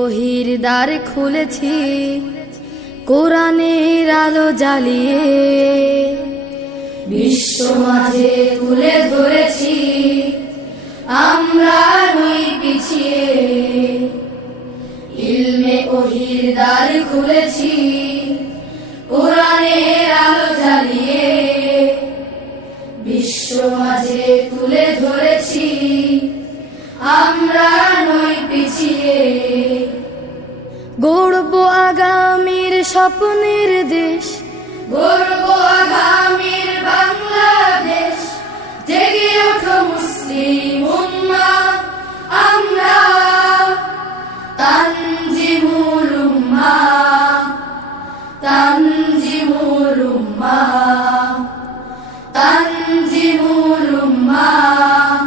ওহির দ্বার খুলেছি, কোরআনের আলো জ্বালিয়ে বিশ্ব মাঝে তুলে ধরেছি, আমরা নই পিছিয়ে। ইলমে ওহির দ্বার খুলেছি, কোরআনের আলো জ্বালিয়ে বিশ্ব মাঝে তুলে ধরেছি, আমরা নই পিছিয়ে। গড়ব আগামীর স্বপ্নের দেশ, গড়ব আগামীর বাংলাদেশ। জেগে ওঠো মুসলিম উম্মাহ, আমরা তানজিমুল উম্মাহ, তানজিমুল উম্মাহ, তানজিমুল উম্মাহ,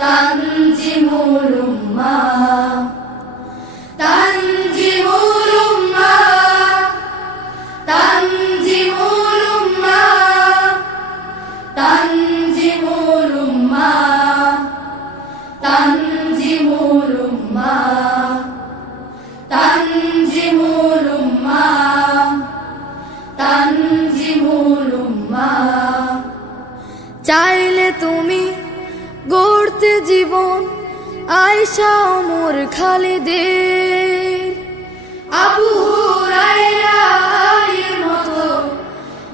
তানজিমুল উম্মাহ, তানজিমুল উম্মাহ, তানজিমুল উম্মাহ, তানজিমুল উম্মাহ, তানজিমুল উম্মাহ, তানজিমুল উম্মাহ, তানজিমুল উম্মাহ। চাইলে তুমি গড়তে জীবন আয়েশা ওমর খালিদের, আবু হুরায়রা আলীর মতো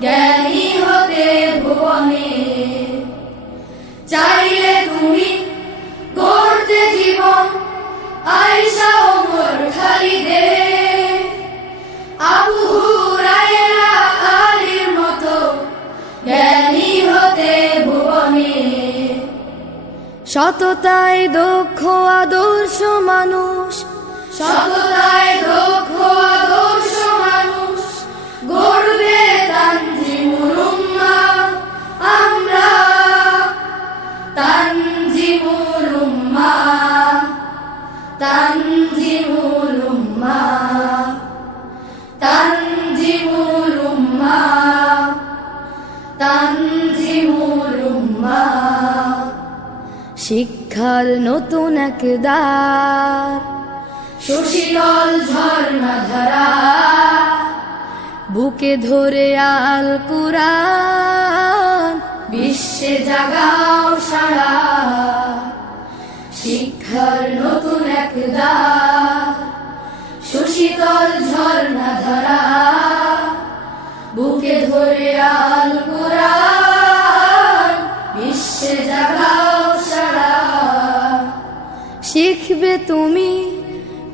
জ্ঞানী হতে ভুবনে। চাইলে তুমি গড়তে জীবন আয়েশা ওমর খালিদের, আবু হুরায়রা আলীর মতো জ্ঞানী হতে ভুবনে। সততায় দক্ষ আদর্শ মানুষ, সততায় দক্ষ আদর্শ মানুষ গড়বে তানজিমুল উম্মাহ, আমরা তানজিমুল উম্মাহ, তানজিমুল উম্মাহ, তানজিমুল উম্মাহ, তানজিমুল উম্মাহ। শিক্ষার নতুন এক দ্বার, সুশীতল ঝর্ণা ধারা, বুকে ধরে আল কুরআন বিশ্বে জাগাও সারা। শিক্ষার নতুন এক দ্বার, সুশীতল ঝর্ণা ধারা, বুকে ধরে আল কুরআন বিশ্বে জাগাও সারা। শিখবে তুমি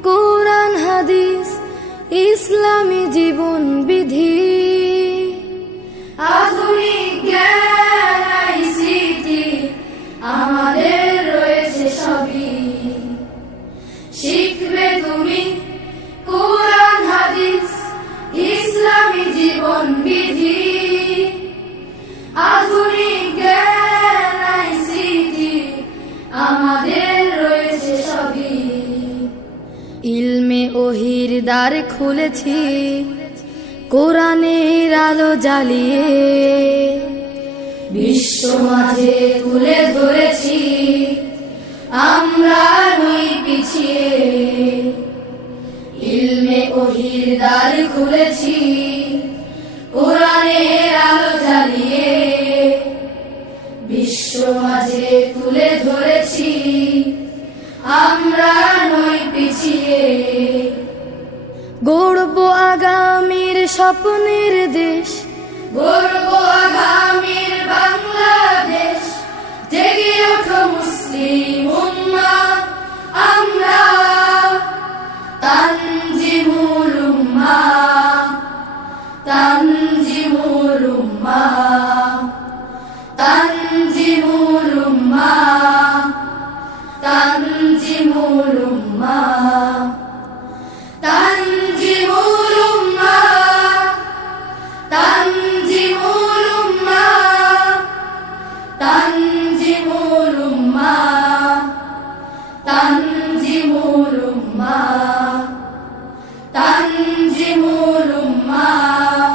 কোরআন হাদিস, ইসলামী জীবন বিধি, আধুনিক জ্ঞান আইসিটি আমাদের রয়েছে সবই। শিখবে তুমি কোরআন হাদিস, ইসলামী জীবন বিধি, আধুনিক জ্ঞান আইসিটি আমাদের রয়েছে সবই। ইলমে ওহির দ্বার খুলেছি, কোরআনের আলো জ্বালিয়ে বিশ্ব মাঝে তুলে ধরেছি, আমরা নই পিছিয়ে। ইলমে ওহির দ্বার খুলেছি, কোরআনের আলো জ্বালিয়ে বিশ্ব মাঝে তুলে ধরেছি, আমরা নই পিছিয়ে। গড়ব আগামীর স্বপ্নের দেশ, গড়ব আগামীর বাংলাদেশ। জেগে ওঠো মুসলিম উম্মাহ, আমরা তানজিমুল উম্মাহ, তানজিমুল উম্মাহ, তানজিমুল উম্মাহ, তানজিমুল উম্মাহ, তানজিমুল উম্মাহ, তানজিমুল উম্মাহ, তানজিমুল উম্মাহ, তানজিমুল উম্মাহ, তানজিমুল উম্মাহ,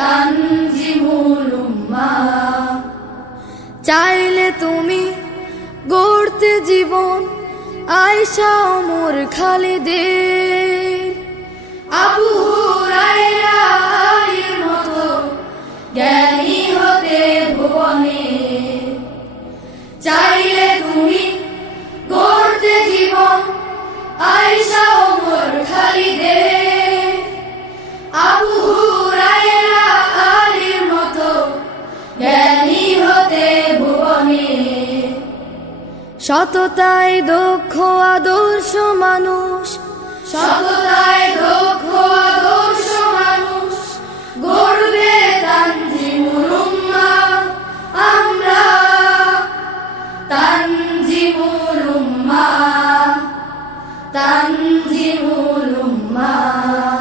তানজিমুল উম্মাহ। চাইলে তুমি গড়তে জীবন আয়েশা ওমর খালিদের, আবু হুরায়রা আলীর মতো জ্ঞানী হতে ভুবনে, চাইলে তুমি গড়তে জীবন আয়েশা ওমর খালিদের। আবু হুরায়রা আলীর মতো জ্ঞানী হতে ভুবনে, সততায় দক্ষ আদর্শ মানুষ, সততায় দক্ষ আদর্শ মানুষ গড়বে তানজিমুল উম্মাহ। আমরা তানজিমুল উম্মাহ, তানজিমুল উম্মাহ,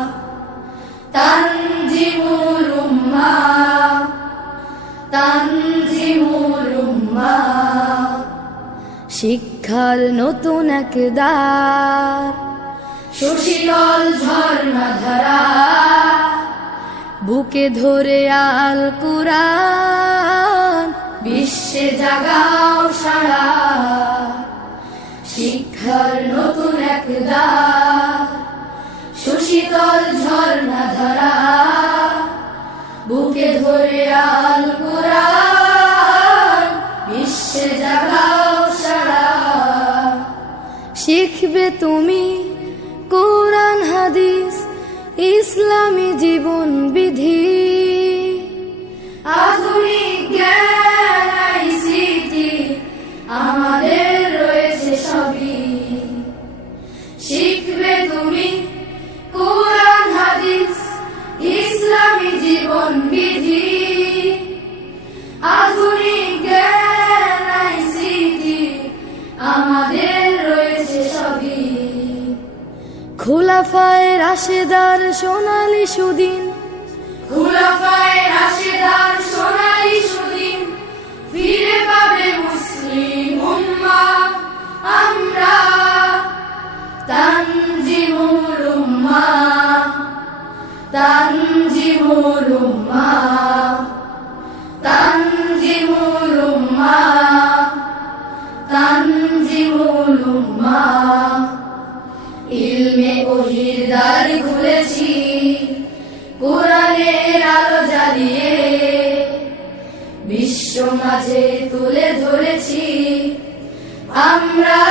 তানজিমুল উম্মাহ, তানজিমুল উম্মাহ। শিক্ষার নতুন এক দ্বার, সুশীতল ঝর্ণা ধারা, বুকে ধরে আল কুরআন, বিশ্বে জাগাও সারা। শিক্ষার নতুন এক দ্বার, সুশীতল ঝর্ণা ধারা, বুকে ধরে আল কুরআন, বিশ্বে জাগাও সারা। শিখবে তুমি কোরআন হাদিস, ইসলামী জীবন বিধি, আধুনিক জ্ঞান আইসিটি আমাদের রয়েছে সবই। শিখবে তুমি কোরআন হাদিস, ইসলামী জীবন বিধি, আধুনিক জ্ঞান আইসিটি আমাদের রয়েছে সবই। খোলাফায়ে রাশেদার সোনালী সুদিন, খুলাফায়ে রাশেদার সোনালী সুদিন ফিরে পাবে মুসলিম উম্মাহ। আমরা তানজিমুল উম্মাহ, তানজিমুল উম্মাহ, তানজিমুল উম্মাহ, তানজিমুল উম্মাহ। ইলমে ওহীর দ্বার খুলেছি, কোরআনের আলো জ্বালিয়ে, বিশ্ব মাঝে তুলে ধরেছি আমরা